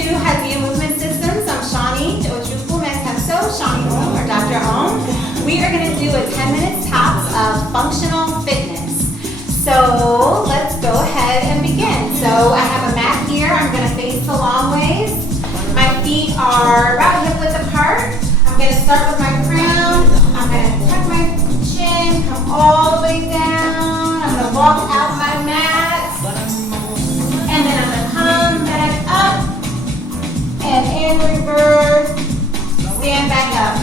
to Hadiya Movement Systems. I'm Shawnee, Shawnee or Dr. Om. We are going to do a 10 minutes tops of functional fitness. So let's go ahead and begin. So I have a mat here. I'm going to face the long ways. My feet are about hip width apart. I'm going to start with my crown. I'm going to tuck my chin, come all the way down. I'm going to walk out my mat. And then I'm going to come back up and in reverse, stand back up.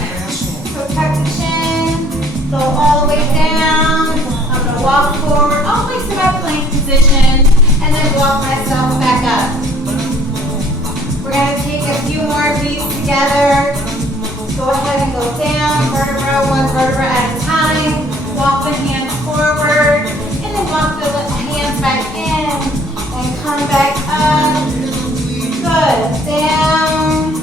So tuck the chin, go all the way down. I'm going to walk forward, all the way to my plank position, and then walk myself back up. We're going to take a few more of these together. Go ahead and go down, vertebra, one vertebra at a time. Walk the hands forward, and then walk the hands back in, and come back up. Good. Down,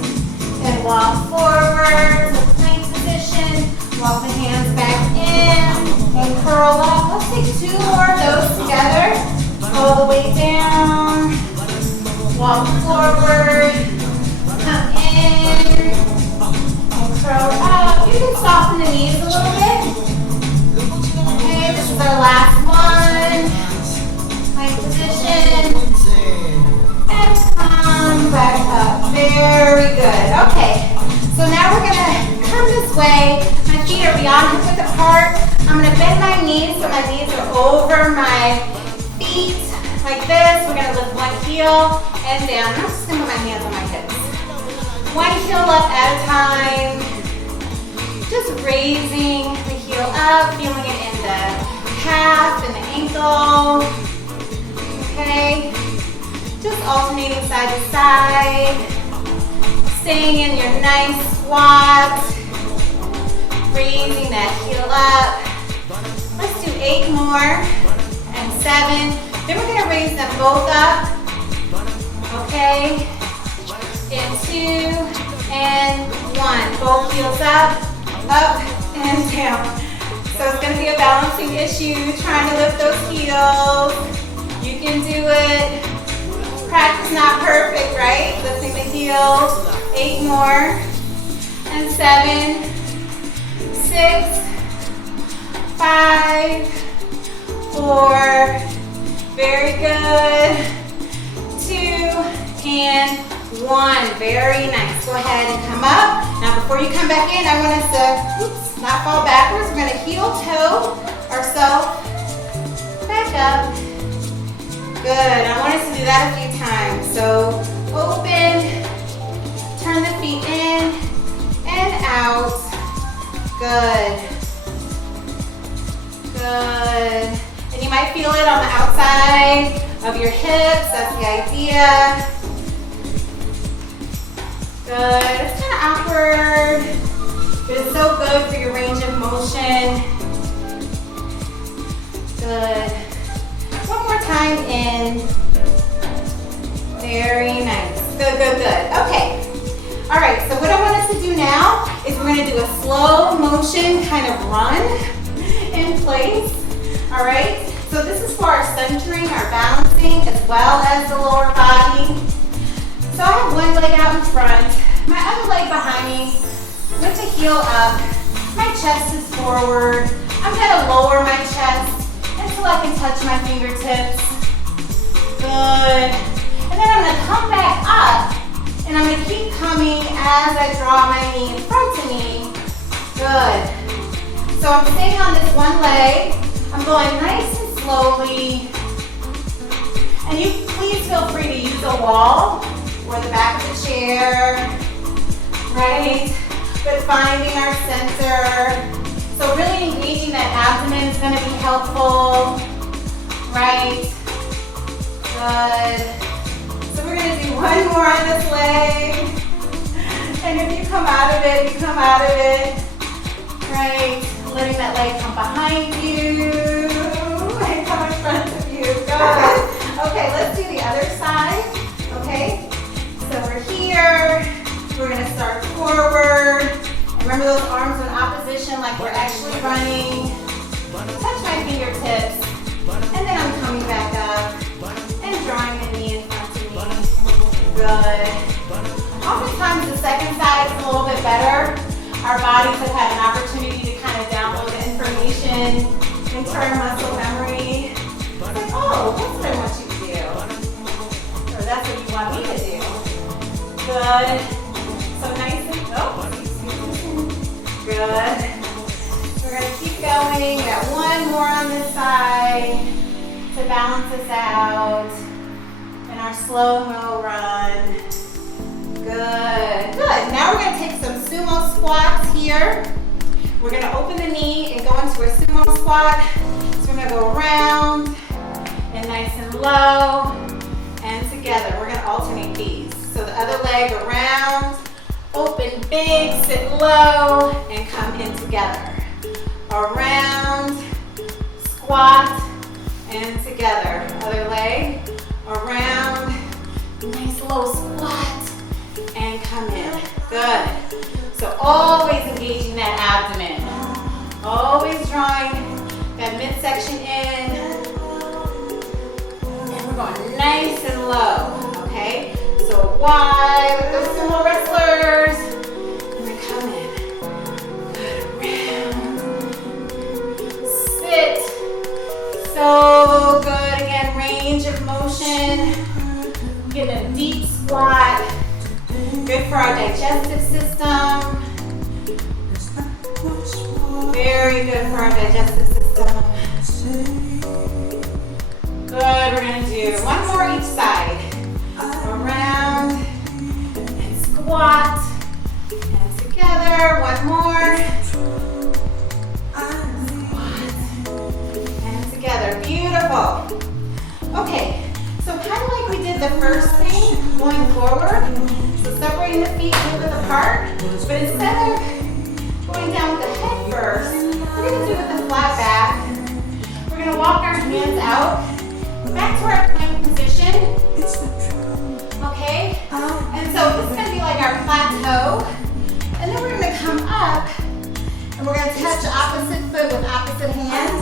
and walk forward to plank position. Walk the hands back in, and curl up. Let's take two more of those together. All the way down. Walk forward, come in, and curl up. You can soften the knees a little bit. Okay, this is our last one. Plank position. And come back up. Very good. Okay, so now we're going to come this way. My feet are beyond hip width apart. I'm going to bend my knees so my knees are over my feet. Like this. We're going to lift one heel and down. I'm just going to put my hands on my hips. One heel up at a time. Just raising the heel up, feeling it in the calf and the ankle. Okay. Just alternating side to side. Staying in your nice squat. Raising that heel up. Let's do 8 more. And 7. Then we're going to raise them both up. Okay. In 2 and 1. Both heels up and down. So it's going to be a balancing issue, trying to lift those heels. You can do it. Practice not perfect, right? Lifting the heels. 8 more. And 7, 6, 5, 4. Very good. 2 and 1. Very nice. Go ahead and come up. Now before you come back in, I want us to not fall backwards. We're going to heel toe ourselves back up. Good. I want us to do that a few times. So open, turn the feet in and out. Good. Good. And you might feel it on the outside of your hips. That's the idea. Good. It's kind of awkward, but it's so good for your range of motion. Good. One more time in. Very nice. Good, good, good. Okay. All right, so what I want us to do now is we're going to do a slow motion kind of run in place. All right, so this is for our centering, our balancing, as well as the lower body. So I have one leg out in front, my other leg behind me, with the heel up. My chest is forward. I'm going to lower my chest until I can touch my fingertips. Good. And then I'm going to come back up, and I'm going to keep coming as I draw my knee in front of me. Good. So I'm staying on this one leg. I'm going nice and slowly. And you please feel free to use a wall or the back of the chair, right? But finding our center. So really engaging that abdomen is going to be helpful, right? Good. So we're going to do one more on this leg. And if you come out of it, you come out of it, right? Letting that leg come behind you and come in front of you. Good. Okay, let's do the other side. Okay, so we're here. We're going to start forward. And remember those arms in opposition like we're actually running. Touch my fingertips. And then I'm coming back up and drawing the knee in front of me. Good. second side is a little bit better. Our bodies have had an opportunity to kind of download the information into our muscle memory. It's like, oh, that's what I want you to do. Or that's what you want me to do. Good. So nice and, good. We're going to keep going. We got one more on this side to balance us out in our slow-mo run. Good, good. Now we're going to take some sumo squats here. We're going to open the knee and go into a sumo squat. So we're going to go around and nice and low and together. We're going to alternate these. So the other leg around, open big, sit low, and come in together. Around, squat, and together. Other leg, around, nice low squat, and come in. Good. So always engaging that abdomen. Always drawing that midsection in. And we're going nice and low, okay? So wide with those sumo wrestlers. And we come in. Good, around. Sit. So good. Again, range of motion. Get a deep squat. Good for our digestive system. Very good for our digestive system. Good, we're going to do one more each side. Around and squat. And together, one more. Squat. And together, beautiful. Okay, so kind of like we did the first thing, going forward. So separating the feet a little bit apart, but instead of going down with the head first, we're going to do it with the flat back. We're going to walk our hands out, back to our plank position. Okay? And so this is going to be like our plateau. And then we're going to come up, and we're going to touch opposite foot with opposite hand.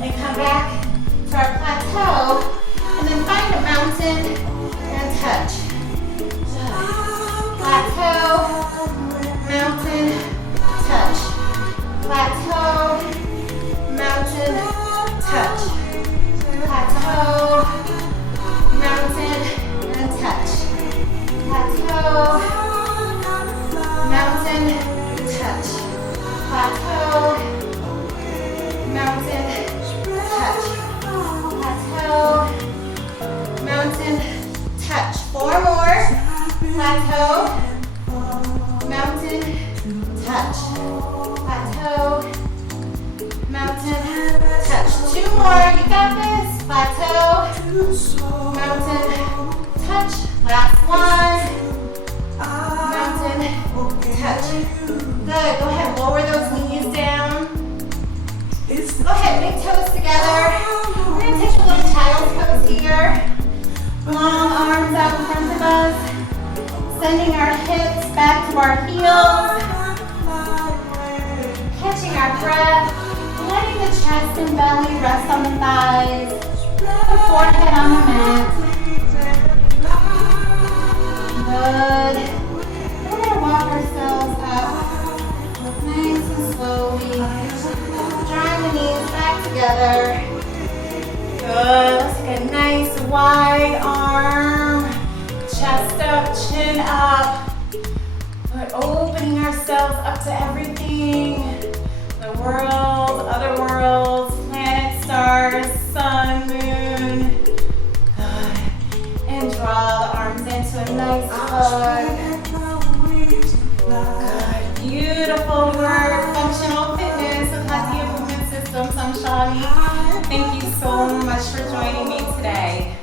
And come back to our plateau, and then find a mountain and touch. Plateau, mountain, touch. Plateau, mountain, touch. Plateau, mountain, and touch. Plateau, mountain, touch. Plateau, mountain, touch. Plateau, mountain, touch. Four more. Plateau, mountain, touch. Plateau, mountain, touch. Two more, you got this. Plateau, mountain, touch. Last one. Mountain, touch. Good, go ahead, lower those knees down. Go ahead, big toes together. We're going to take a little child's pose here. Long arms out in front of us. Sending our hips back to our heels. Catching our breath. Letting the chest and belly rest on the thighs. The forehead on the mat. Good. And we're going to walk ourselves up nice and slowly. Drawing the knees back together. Good. Let's take a nice wide arm. Chest up, chin up. We're opening ourselves up to everything. The world, other worlds, planets, stars, sun, moon. Good. And draw the arms into a nice hug. Good. Beautiful work. Functional fitness with Hadiya Movement Systems. I'm Shani. Thank you so much for joining me today.